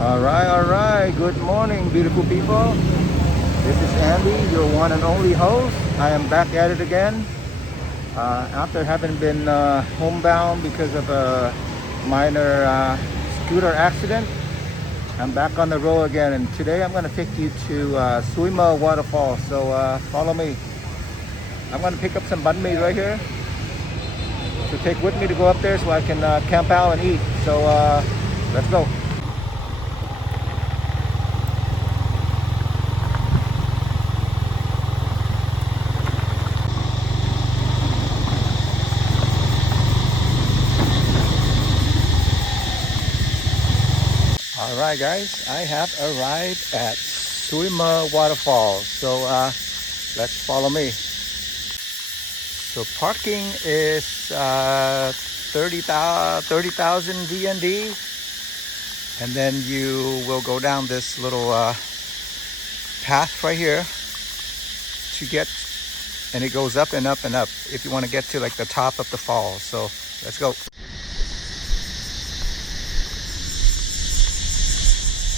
All right. Good morning, beautiful people. This is Andy, your one and only host. I am back at it again. After having been homebound because of a minor scooter accident, I'm back on the road again. And today I'm going to take you to Suối Mơ waterfall. So follow me. I'm going to pick up some banh mi right here to take with me to go up there so I can camp out and eat. So let's go. All right, guys, I have arrived at Suối Mơ waterfall. So let's follow me. So parking is 30,000 DND, and then you will go down this little path right here to get, and it goes up and up and up if you want to get to like the top of the fall. So let's go.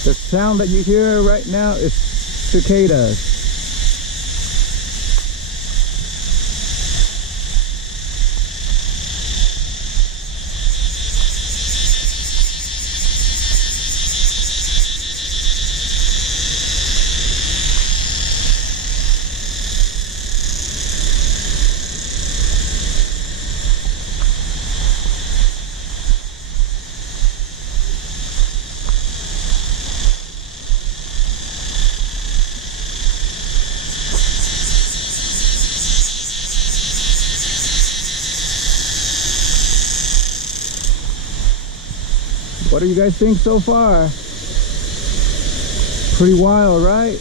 The sound that you hear right now is cicadas. What do you guys think so far? Pretty wild, right?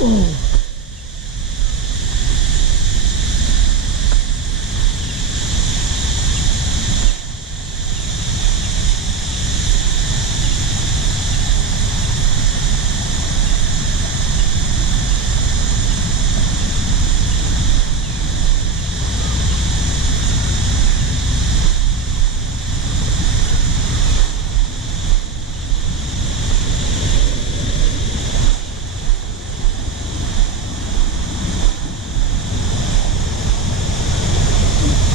Oh.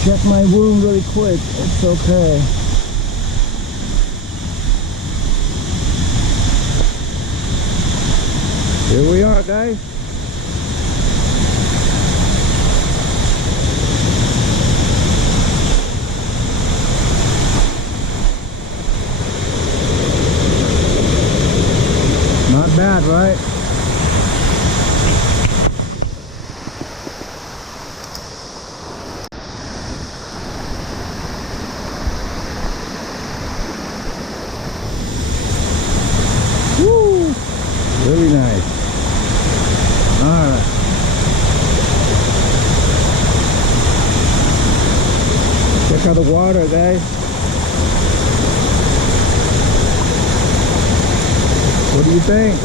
Check my wound really quick. It's okay. Here we are, guys. Not bad, right? Really nice. Alright. Check out the water, guys. What do you think?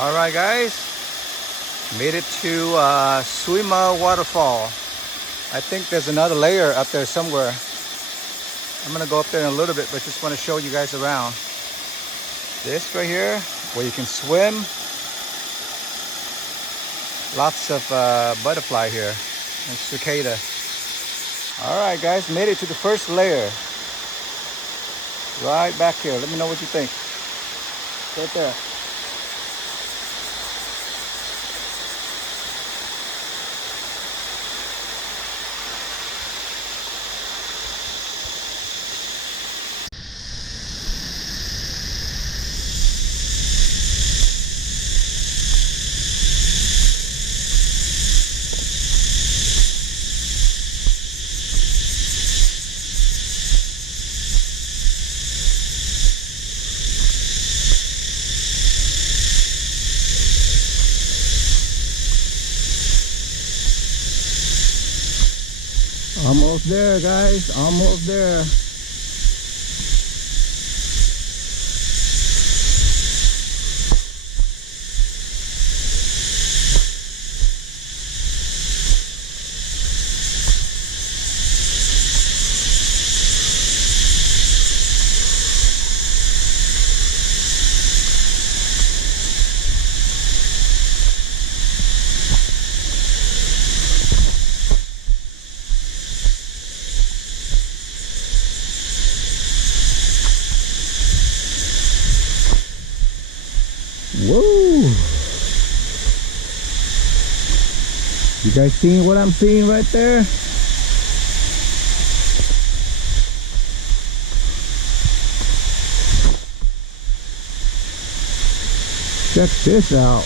All right, guys, made it to Suối Mơ waterfall. I think there's another layer up there somewhere. I'm gonna go up there in a little bit, but just want to show you guys around. This right here, where you can swim. Lots of butterfly here and cicada. All right, guys, made it to the first layer. Right back here. Let me know what you think. Right there. Almost there, guys. Almost there. Whoa! You guys seeing what I'm seeing right there? Check this out.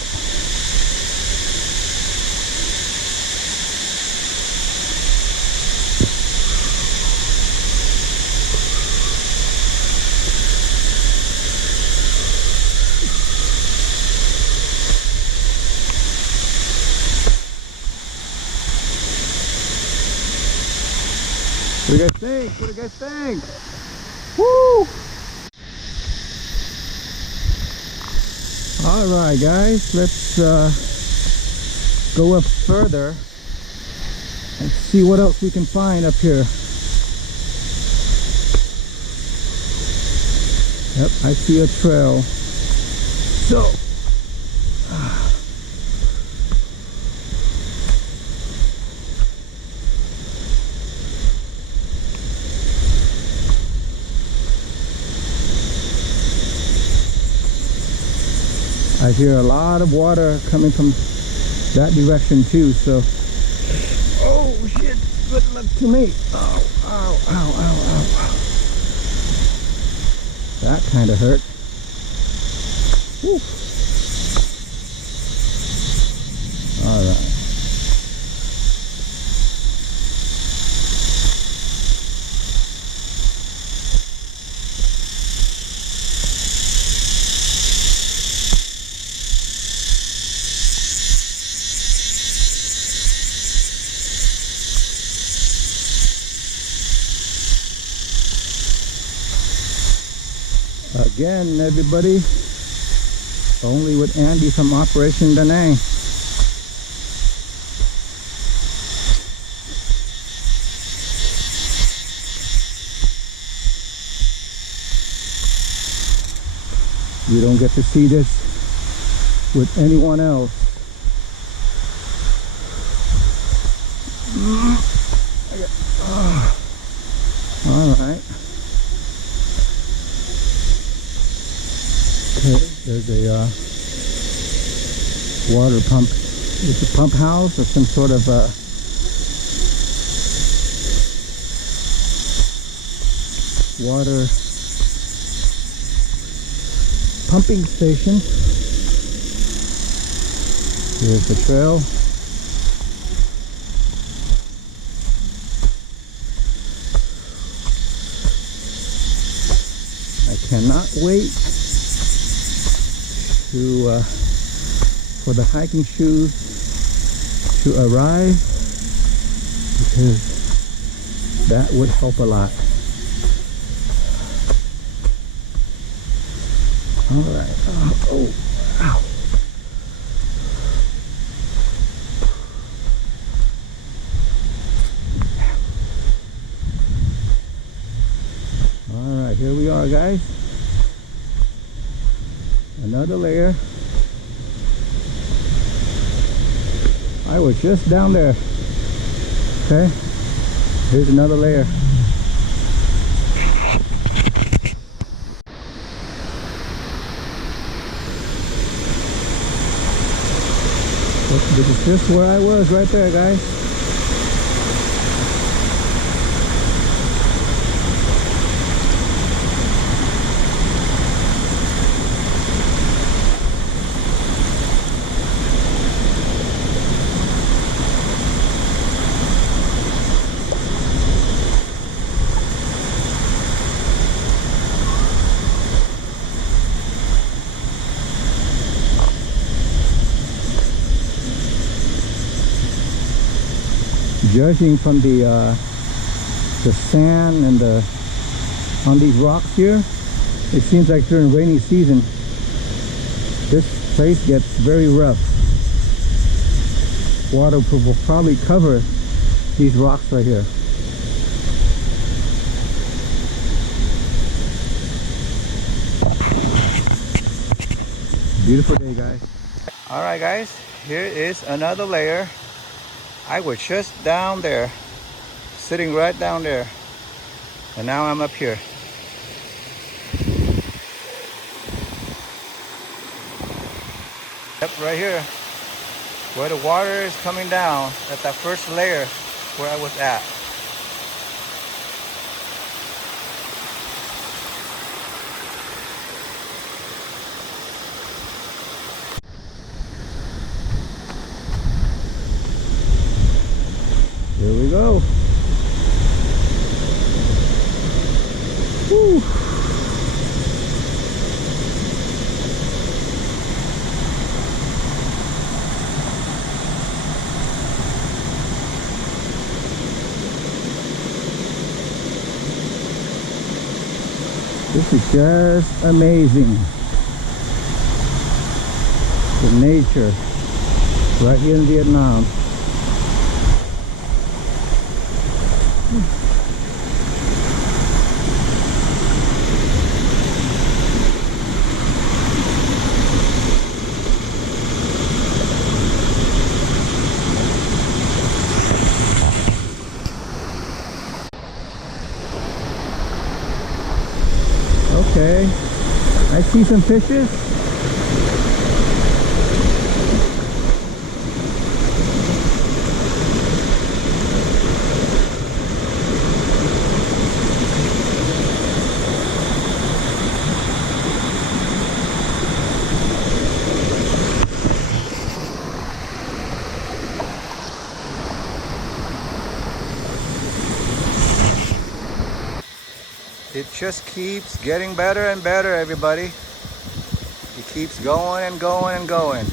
What do you guys think? What do you guys think? Woo! Alright guys, let's go up further and see what else we can find up here. Yep, I see a trail. So I hear a lot of water coming from that direction too, so oh shit, good luck to me. Oh, ow, ow, ow, ow, ow. That kind of hurt. Whew. All right. Again, everybody, only with Andy from Operation Da Nang. You don't get to see this with anyone else. All right. Okay, there's a water pump. It's a pump house or some sort of water pumping station. Here's the trail. I cannot wait for the hiking shoes to arrive, because that would help a lot. All right. Oh, ow. All right, here we are, guys. Another layer. I was just down there. Okay, here's another layer. This is just where I was right there, guys. Judging from the the sand and on these rocks here. It seems like during rainy season this place gets very rough. Water will probably cover these rocks right here. Beautiful day, guys. All right, guys, here is another layer. I was just down there, sitting right down there, and now I'm up here. Yep, right here, where the water is coming down at that first layer where I was at. Here we go. Woo. This is just amazing. The nature right here in Vietnam. Okay, I see some fishes. It just keeps getting better and better, everybody. It keeps going and going and going.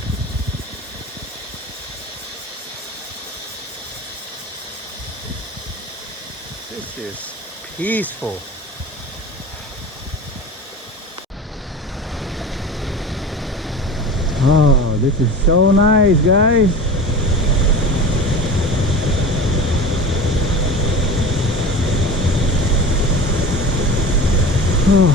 This is peaceful. Oh, this is so nice, guys. Woo.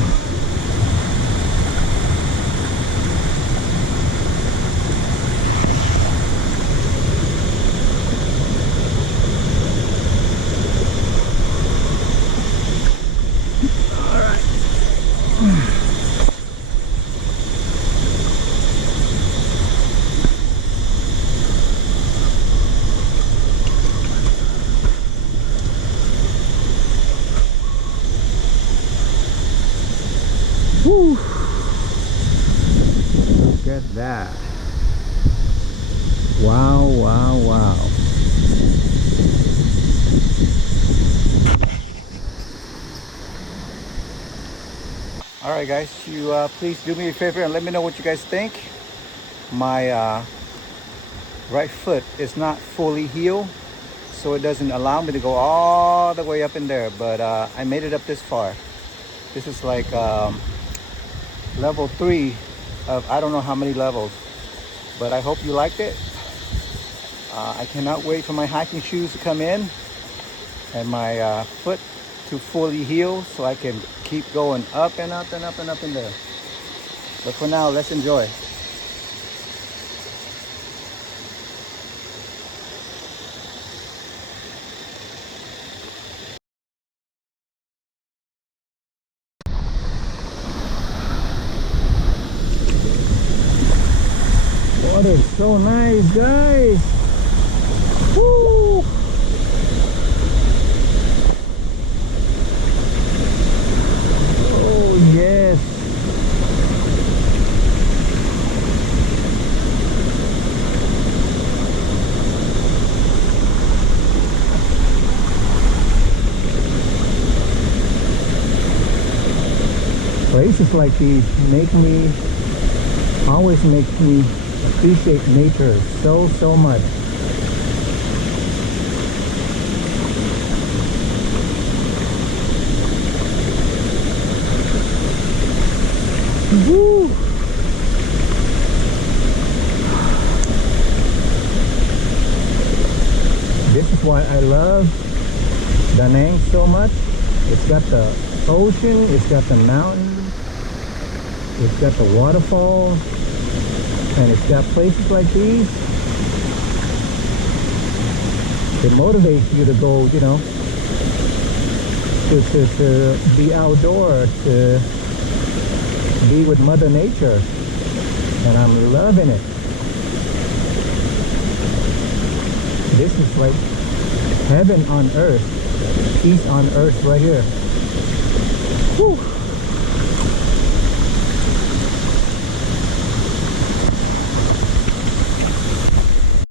Look at that. Wow, wow, wow. Alright guys, you please do me a favor and let me know what you guys think. My right foot is not fully healed, so it doesn't allow me to go all the way up in there, but I made it up this far. This is like level 3 of I don't know how many levels, but I hope you liked it. I cannot wait for my hiking shoes to come in and my foot to fully heal so I can keep going up and up and up and up in there. But for now, let's enjoy. Water is so nice, guys. Woo! Oh yes. Places like these always make me appreciate nature so much. Woo. This is why I love Đà Nẵng so much. It's got the ocean, it's got the mountains, it's got the waterfalls, and it's got places like these. It motivates you to go, you know, to be outdoors, to be with Mother Nature, and I'm loving it. This is like heaven on earth, peace on earth right here. Whew.